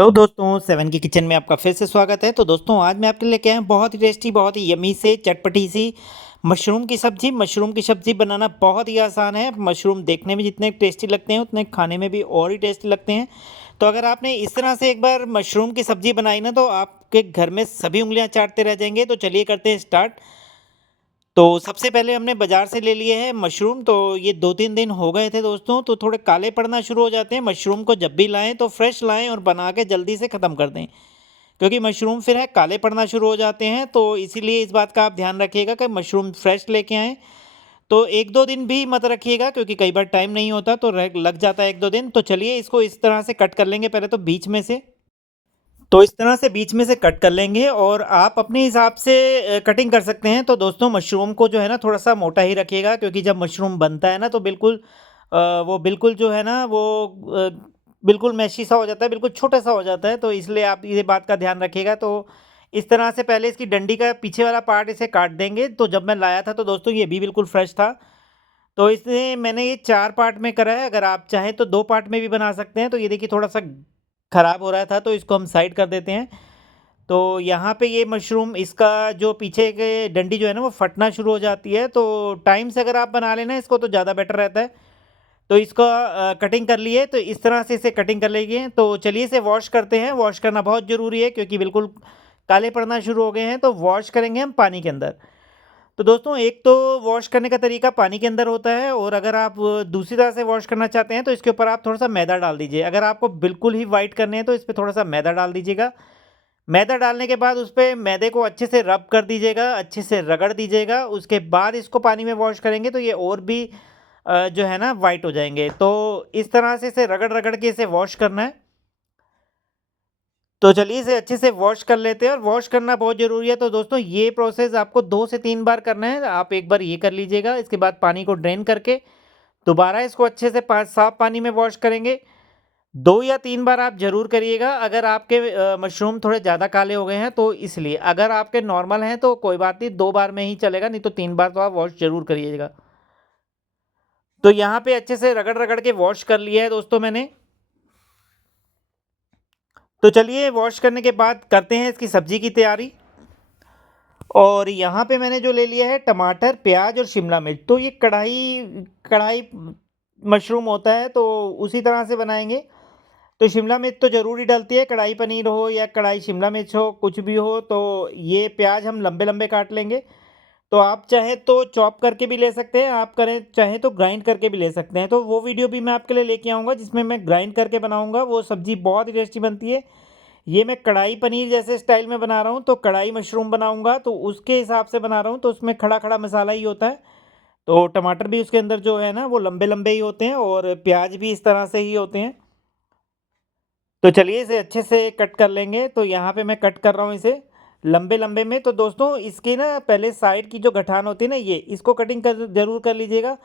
तो दोस्तों सेवन की किचन में आपका फिर से स्वागत है। तो दोस्तों आज मैं आपके लिए क्या है, बहुत ही टेस्टी, बहुत ही यमी से चटपटी सी मशरूम की सब्जी। मशरूम की सब्जी बनाना बहुत ही आसान है। मशरूम देखने में जितने टेस्टी लगते हैं उतने खाने में भी और ही टेस्टी लगते हैं। तो अगर आपने इस तरह से एक बार मशरूम की सब्जी बनाई ना, तो आपके घर में सभी उंगलियां चाटते रह जाएंगे। तो चलिए करते हैं स्टार्ट। तो सबसे पहले हमने बाज़ार से ले लिए हैं मशरूम। तो ये 2-3 दिन हो गए थे दोस्तों, तो थोड़े काले पड़ना शुरू हो जाते हैं। मशरूम को जब भी लाएँ तो फ्रेश लाएँ और बना के जल्दी से ख़त्म कर दें, क्योंकि मशरूम फिर है काले पड़ना शुरू हो जाते हैं। तो इसीलिए इस बात का आप ध्यान रखिएगा कि मशरूम फ्रेश लेके आएँ। तो 1-2 दिन भी मत रखिएगा, क्योंकि कई बार टाइम नहीं होता तो रह लग जाता है 1-2 दिन। तो चलिए इसको इस तरह से कट कर लेंगे पहले तो बीच में से। तो इस तरह से बीच में से कट कर लेंगे और आप अपने हिसाब से कटिंग कर सकते हैं। तो दोस्तों मशरूम को जो है ना थोड़ा-सा मोटा ही रखिएगा, क्योंकि जब मशरूम बनता है ना तो बिल्कुल वो बिल्कुल जो है ना वो अ, बिल्कुल मैशी सा हो जाता है, बिल्कुल छोटा-सा हो जाता है। तो इसलिए आप ये बात का ध्यान रखिएगा। तो इस तरह से पहले इसकी डंडी का पीछे वाला पार्ट इसे काट देंगे। तो जब मैं लाया था तो दोस्तों ये भी बिल्कुल फ्रेश था। तो इसलिए मैंने ये 4 पार्ट में करा है। अगर आप चाहें तो 2 पार्ट में भी बना सकते हैं। तो ये देखिए थोड़ा-सा खराब हो रहा था, तो इसको हम साइड कर देते हैं। तो यहाँ पे ये मशरूम इसका जो पीछे के डंडी जो है ना वो फटना शुरू हो जाती है। तो टाइम से अगर आप बना लेना इसको तो ज़्यादा बेटर रहता है। तो इसका कटिंग कर लिए, तो इस तरह से इसे कटिंग कर लेंगे। तो चलिए इसे वॉश करते हैं। वॉश करना बहुत ज़रूरी है, क्योंकि बिल्कुल काले पड़ना शुरू हो गए हैं। तो वॉश करेंगे हम पानी के अंदर। तो दोस्तों एक तो वॉश करने का तरीका पानी के अंदर होता है, और अगर आप दूसरी तरह से वॉश करना चाहते हैं तो इसके ऊपर आप थोड़ा-सा मैदा डाल दीजिए। अगर आपको बिल्कुल ही व्हाइट करने हैं तो इस पे थोड़ा-सा मैदा डाल दीजिएगा। मैदा डालने के बाद उस पे मैदे को अच्छे से रब कर दीजिएगा, अच्छे से रगड़ दीजिएगा। उसके बाद इसको पानी में वॉश करेंगे तो ये और भी जो है ना व्हाइट हो जाएँगे। तो इस तरह से इसे रगड़-रगड़ के इसे वॉश करना है। तो चलिए इसे अच्छे से वॉश कर लेते हैं, और वॉश करना बहुत ज़रूरी है। तो दोस्तों ये प्रोसेस आपको 2 से 3 बार करना है। आप एक बार ये कर लीजिएगा, इसके बाद पानी को ड्रेन करके दोबारा इसको अच्छे से पा साफ पानी में वॉश करेंगे। 2 या 3 बार आप ज़रूर करिएगा। अगर आपके मशरूम थोड़े ज़्यादा काले हो गए हैं तो इसलिए। अगर आपके नॉर्मल हैं तो कोई बात नहीं, 2 बार में ही चलेगा, नहीं तो 3 बार तो आप वॉश ज़रूर करिएगा। तो यहाँ पे अच्छे से रगड़-रगड़ के वॉश कर लिया है दोस्तों मैंने। तो चलिए वॉश करने के बाद करते हैं इसकी सब्ज़ी की तैयारी। और यहाँ पे मैंने जो ले लिया है टमाटर, प्याज़ और शिमला मिर्च। तो ये कढ़ाई कढ़ाई मशरूम होता है, तो उसी तरह से बनाएँगे। तो शिमला मिर्च तो ज़रूर ही डलती है, कढ़ाई पनीर हो या कढ़ाई शिमला मिर्च हो, कुछ भी हो। तो ये प्याज़ हम लंबे-लंबे काट लेंगे। तो आप चाहें तो चॉप करके भी ले सकते हैं, आप करें चाहें तो ग्राइंड करके भी ले सकते हैं। तो वो वीडियो भी मैं आपके लिए लेके आऊँगा जिसमें मैं ग्राइंड करके बनाऊँगा, वो सब्ज़ी बहुत ही टेस्टी बनती है। ये मैं कढ़ाई पनीर जैसे स्टाइल में बना रहा हूँ, तो कढ़ाई मशरूम बनाऊँगा तो उसके हिसाब से बना रहा हूँ, तो उसमें खड़ा-खड़ा मसाला ही होता है। तो टमाटर भी उसके अंदर जो है ना वो लंबे-लंबे ही होते हैं, और प्याज़ भी इस तरह से ही होते हैं। तो चलिए इसे अच्छे से कट कर लेंगे। तो यहाँ पे मैं कट कर रहा हूँ इसे लंबे-लंबे में। तो दोस्तों इसकी ना पहले साइड की जो गठान होती है ना, ये इसको कटिंग कर ज़रूर कर लीजिएगा।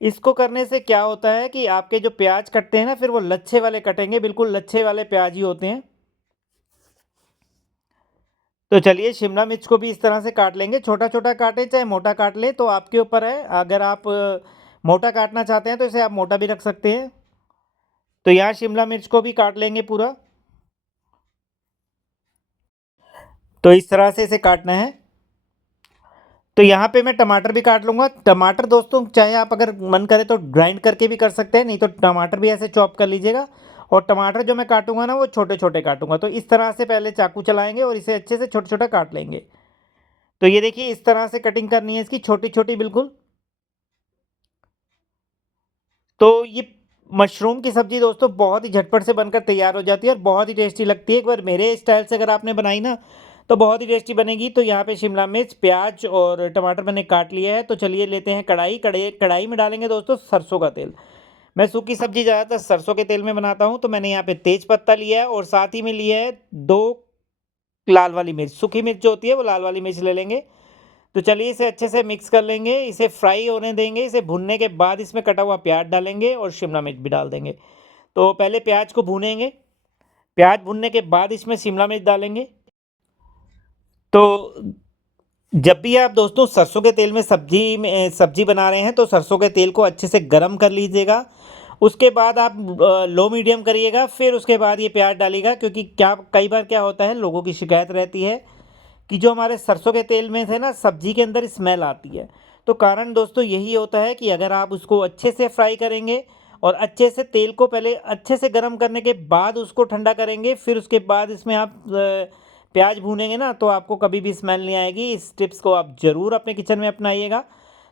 इसको करने से क्या होता है कि आपके जो प्याज कटते हैं ना, फिर वो लच्छे वाले कटेंगे, बिल्कुल लच्छे वाले प्याज ही होते हैं। तो चलिए शिमला मिर्च को भी इस तरह से काट लेंगे, छोटा-छोटा काटें चाहे मोटा काट लें, तो आपके ऊपर है। अगर आप मोटा काटना चाहते हैं तो इसे आप मोटा भी रख सकते हैं। तो यहाँ शिमला मिर्च को भी काट लेंगे पूरा। तो इस तरह से इसे काटना है। तो यहाँ पे मैं टमाटर भी काट लूँगा। टमाटर दोस्तों चाहे आप अगर मन करे तो ग्राइंड करके भी कर सकते हैं, नहीं तो टमाटर भी ऐसे चॉप कर लीजिएगा। और टमाटर जो मैं काटूँगा ना वो छोटे-छोटे काटूँगा। तो इस तरह से पहले चाकू चलाएँगे और इसे अच्छे से छोटा-छोटा काट लेंगे। तो ये देखिए इस तरह से कटिंग करनी है इसकी छोटी-छोटी बिल्कुल। तो ये मशरूम की सब्ज़ी दोस्तों बहुत ही झटपट से बनकर तैयार हो जाती है और बहुत ही टेस्टी लगती है। एक बार मेरे स्टाइल से अगर आपने बनाई ना तो बहुत ही टेस्टी बनेगी। तो यहाँ पे शिमला मिर्च, प्याज और टमाटर मैंने काट लिया है। तो चलिए लेते हैं कढ़ाई। कढ़ाई में डालेंगे दोस्तों सरसों का तेल। मैं सूखी सब्ज़ी ज़्यादातर सरसों के तेल में बनाता हूँ। तो मैंने यहाँ पे तेज पत्ता लिया है और साथ ही में लिया है 2 लाल वाली मिर्च। सूखी मिर्च जो होती है वो लाल वाली मिर्च ले लेंगे। तो चलिए इसे अच्छे से मिक्स कर लेंगे, इसे फ्राई होने देंगे। इसे भुनने के बाद इसमें कटा हुआ प्याज डालेंगे और शिमला मिर्च भी डाल देंगे। तो पहले प्याज को भूनेंगे, प्याज भुनने के बाद इसमें शिमला मिर्च डालेंगे। तो जब भी आप दोस्तों सरसों के तेल में सब्जी बना रहे हैं तो सरसों के तेल को अच्छे से गरम कर लीजिएगा। उसके बाद आप लो मीडियम करिएगा, फिर उसके बाद ये प्याज डालिएगा, क्योंकि क्या कई बार क्या होता है, लोगों की शिकायत रहती है कि जो हमारे सरसों के तेल में से ना सब्जी के अंदर स्मेल आती है। तो कारण दोस्तों यही होता है कि अगर आप उसको अच्छे से फ्राई करेंगे और अच्छे से तेल को पहले अच्छे से गर्म करने के बाद उसको ठंडा करेंगे, फिर उसके बाद इसमें आप प्याज भूनेंगे ना, तो आपको कभी भी स्मेल नहीं आएगी। इस टिप्स को आप ज़रूर अपने किचन में अपनाइएगा।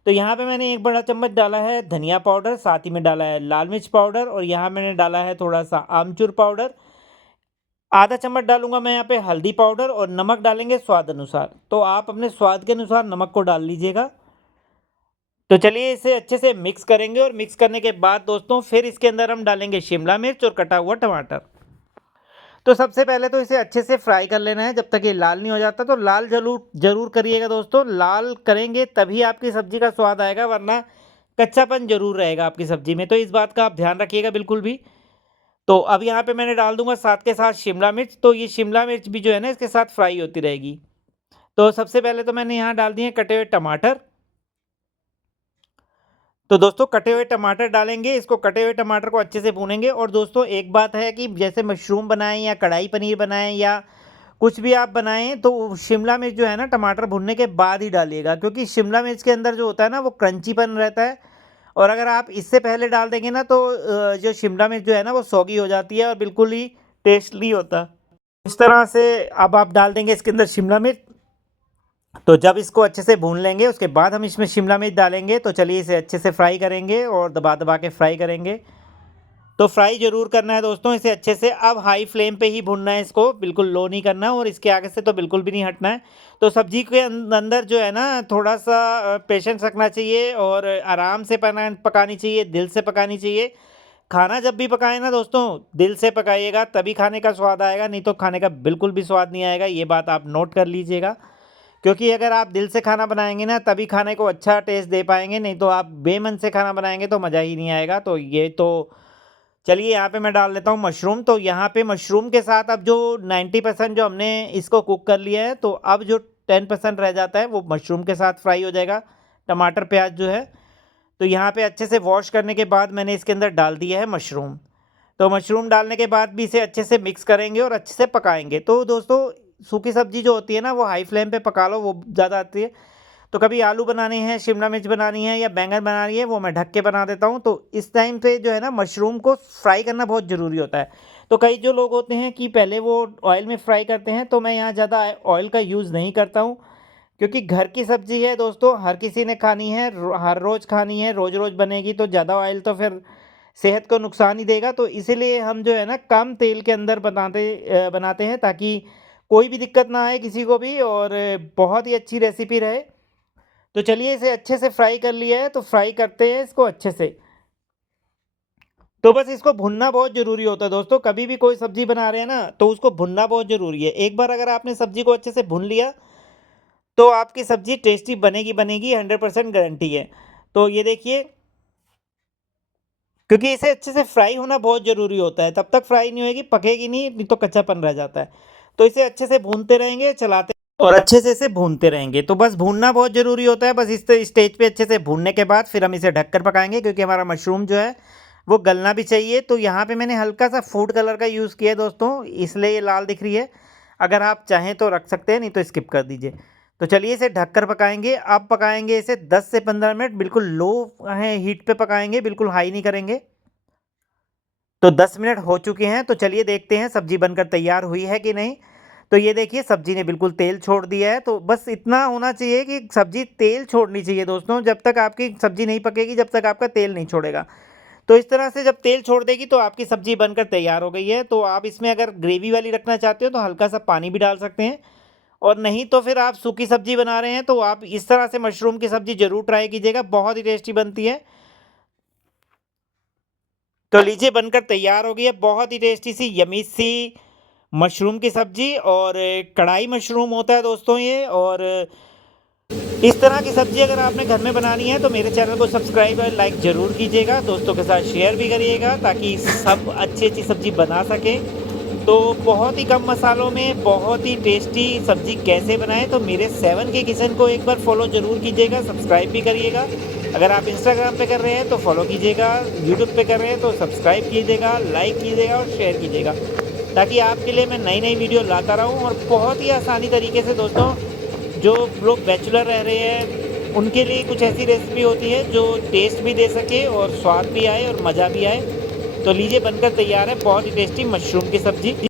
तो यहाँ पे मैंने 1 बड़ा चम्मच डाला है धनिया पाउडर, साथ ही में डाला है लाल मिर्च पाउडर, और यहाँ मैंने डाला है थोड़ा सा आमचूर पाउडर। आधा चम्मच डालूंगा मैं यहाँ पे हल्दी पाउडर, और नमक डालेंगे स्वाद अनुसार। तो आप अपने स्वाद के अनुसार नमक को डाल लीजिएगा। तो चलिए इसे अच्छे से मिक्स करेंगे, और मिक्स करने के बाद दोस्तों फिर इसके अंदर हम डालेंगे शिमला मिर्च और कटा हुआ टमाटर। तो सबसे पहले तो इसे अच्छे से फ्राई कर लेना है जब तक ये लाल नहीं हो जाता। तो लाल जरूर जरूर करिएगा दोस्तों, लाल करेंगे तभी आपकी सब्जी का स्वाद आएगा, वरना कच्चापन जरूर रहेगा आपकी सब्जी में। तो इस बात का आप ध्यान रखिएगा बिल्कुल भी। तो अब यहाँ पे मैंने डाल दूंगा साथ के साथ शिमला मिर्च। तो ये शिमला मिर्च भी जो है ना इसके साथ फ्राई होती रहेगी। तो सबसे पहले तो मैंने यहाँ डाल दिए कटे हुए टमाटर। तो दोस्तों कटे हुए टमाटर डालेंगे, इसको कटे हुए टमाटर को अच्छे से भूनेंगे। और दोस्तों एक बात है कि जैसे मशरूम बनाएं या कढ़ाई पनीर बनाएं या कुछ भी आप बनाएं, तो शिमला मिर्च जो है ना टमाटर भुनने के बाद ही डालिएगा, क्योंकि शिमला मिर्च के अंदर जो होता है ना वो क्रंचीपन रहता है। और अगर आप इससे पहले डाल देंगे ना तो जो शिमला मिर्च जो है ना वो सौगी हो जाती है और बिल्कुल ही टेस्ट नहीं होता। इस तरह से अब आप डाल देंगे इसके अंदर शिमला मिर्च। तो जब इसको अच्छे से भून लेंगे उसके बाद हम इसमें शिमला मिर्च डालेंगे। तो चलिए इसे अच्छे से फ्राई करेंगे और दबा दबा के फ्राई करेंगे। तो फ्राई ज़रूर करना है दोस्तों इसे अच्छे से। अब हाई फ्लेम पे ही भूनना है इसको, बिल्कुल लो नहीं करना है, और इसके आगे से तो बिल्कुल भी नहीं हटना है। तो सब्जी के अंदर जो है ना थोड़ा सा पेशेंस रखना चाहिए, और आराम से पकानी चाहिए, दिल से पकानी चाहिए। खाना जब भी पकाएं ना दोस्तों दिल से पकाइएगा, तभी खाने का स्वाद आएगा, नहीं तो खाने का बिल्कुल भी स्वाद नहीं आएगा। ये बात आप नोट कर लीजिएगा, क्योंकि अगर आप दिल से खाना बनाएंगे ना तभी खाने को अच्छा टेस्ट दे पाएंगे, नहीं तो आप बेमन से खाना बनाएंगे तो मज़ा ही नहीं आएगा। तो ये तो चलिए यहाँ पे मैं डाल देता हूँ मशरूम। तो यहाँ पे मशरूम के साथ अब जो 90% जो हमने इसको कुक कर लिया है, तो अब जो 10% रह जाता है वो मशरूम के साथ फ्राई हो जाएगा, टमाटर प्याज जो है। तो यहाँ पे अच्छे से वॉश करने के बाद मैंने इसके अंदर डाल दिया है मशरूम। तो मशरूम डालने के बाद भी इसे अच्छे से मिक्स करेंगे और अच्छे से पकाएंगे। तो दोस्तों सूखी सब्जी जो होती है ना वो हाई फ्लेम पे पका लो, वो ज़्यादा आती है। तो कभी आलू बनाने हैं, शिमला मिर्च बनानी है या बैंगन बनानी है, वो मैं ढक के बना देता हूँ। तो इस टाइम पे जो है ना मशरूम को फ्राई करना बहुत ज़रूरी होता है। तो कई जो लोग होते हैं कि पहले वो ऑयल में फ्राई करते हैं, तो मैं यहाँ ज़्यादा ऑयल का यूज़ नहीं करता हूँ, क्योंकि घर की सब्जी है दोस्तों, हर किसी ने खानी है, हर रोज़ खानी है, रोज़ रोज़ बनेगी, तो ज़्यादा ऑयल तो फिर सेहत को नुकसान ही देगा। तो इसीलिए हम जो है ना कम तेल के अंदर बनाते हैं, ताकि कोई भी दिक्कत ना आए किसी को भी, और बहुत ही अच्छी रेसिपी रहे। तो चलिए इसे अच्छे से फ्राई कर लिया है, तो फ्राई करते हैं इसको अच्छे से। तो बस इसको भुनना बहुत ज़रूरी होता है दोस्तों, कभी भी कोई सब्ज़ी बना रहे हैं ना तो उसको भुनना बहुत ज़रूरी है। एक बार अगर आपने सब्ज़ी को अच्छे से भून लिया तो आपकी सब्ज़ी टेस्टी बनेगी बनेगी, 100% गारंटी है। तो ये देखिए, क्योंकि इसे अच्छे से फ्राई होना बहुत ज़रूरी होता है, तब तक फ्राई नहीं होएगी पकेगी नहीं तो कच्चापन रह जाता है। तो इसे अच्छे से भूनते रहेंगे, चलाते और अच्छे से इसे भूनते रहेंगे। तो बस भूनना बहुत ज़रूरी होता है। बस इस स्टेज पे अच्छे से भूनने के बाद फिर हम इसे ढककर पकाएंगे, क्योंकि हमारा मशरूम जो है वो गलना भी चाहिए। तो यहाँ पे मैंने हल्का सा फूड कलर का यूज़ किया है दोस्तों, इसलिए ये लाल दिख रही है। अगर आप चाहें तो रख सकते हैं, नहीं तो स्किप कर दीजिए। तो चलिए इसे ढककर पकाएंगे। अब पकाएंगे इसे 10 से 15 मिनट, बिल्कुल लो है हीट पे पकाएंगे, बिल्कुल हाई नहीं करेंगे। तो 10 मिनट हो चुके हैं, तो चलिए देखते हैं सब्जी बनकर तैयार हुई है कि नहीं। तो ये देखिए सब्जी ने बिल्कुल तेल छोड़ दिया है। तो बस इतना होना चाहिए कि सब्जी तेल छोड़नी चाहिए दोस्तों, जब तक आपकी सब्जी नहीं पकेगी जब तक आपका तेल नहीं छोड़ेगा। तो इस तरह से जब तेल छोड़ देगी तो आपकी सब्जी बनकर तैयार हो गई है। तो आप इसमें अगर ग्रेवी वाली रखना चाहते हो तो हल्का सा पानी भी डाल सकते हैं, और नहीं तो फिर आप सूखी सब्जी बना रहे हैं तो आप इस तरह से मशरूम की सब्जी जरूर ट्राई कीजिएगा, बहुत ही टेस्टी बनती है। तो लीजिए बनकर तैयार हो गई है बहुत ही टेस्टी सी यमी सी मशरूम की सब्जी। और कढ़ाई मशरूम होता है दोस्तों ये। और इस तरह की सब्जी अगर आपने घर में बनानी है तो मेरे चैनल को सब्सक्राइब और लाइक ज़रूर कीजिएगा, दोस्तों के साथ शेयर भी करिएगा, ताकि सब अच्छी अच्छी सब्जी बना सकें। तो बहुत ही कम मसालों में बहुत ही टेस्टी सब्ज़ी कैसे बनाएं, तो मेरे 7K किचन को एक बार फॉलो ज़रूर कीजिएगा, सब्सक्राइब भी करिएगा। अगर आप इंस्टाग्राम पे कर रहे हैं तो फॉलो कीजिएगा, यूट्यूब पे कर रहे हैं तो सब्सक्राइब कीजिएगा, लाइक कीजिएगा और शेयर कीजिएगा, ताकि आपके लिए मैं नई नई वीडियो लाता रहूँ। और बहुत ही आसानी तरीके से दोस्तों, जो लोग बैचलर रह रहे हैं उनके लिए कुछ ऐसी रेसिपी होती है जो टेस्ट भी दे सके और स्वाद भी आए और मज़ा भी आए। तो लीजिए, बनकर तैयार है बहुत ही टेस्टी मशरूम की सब्ज़ी।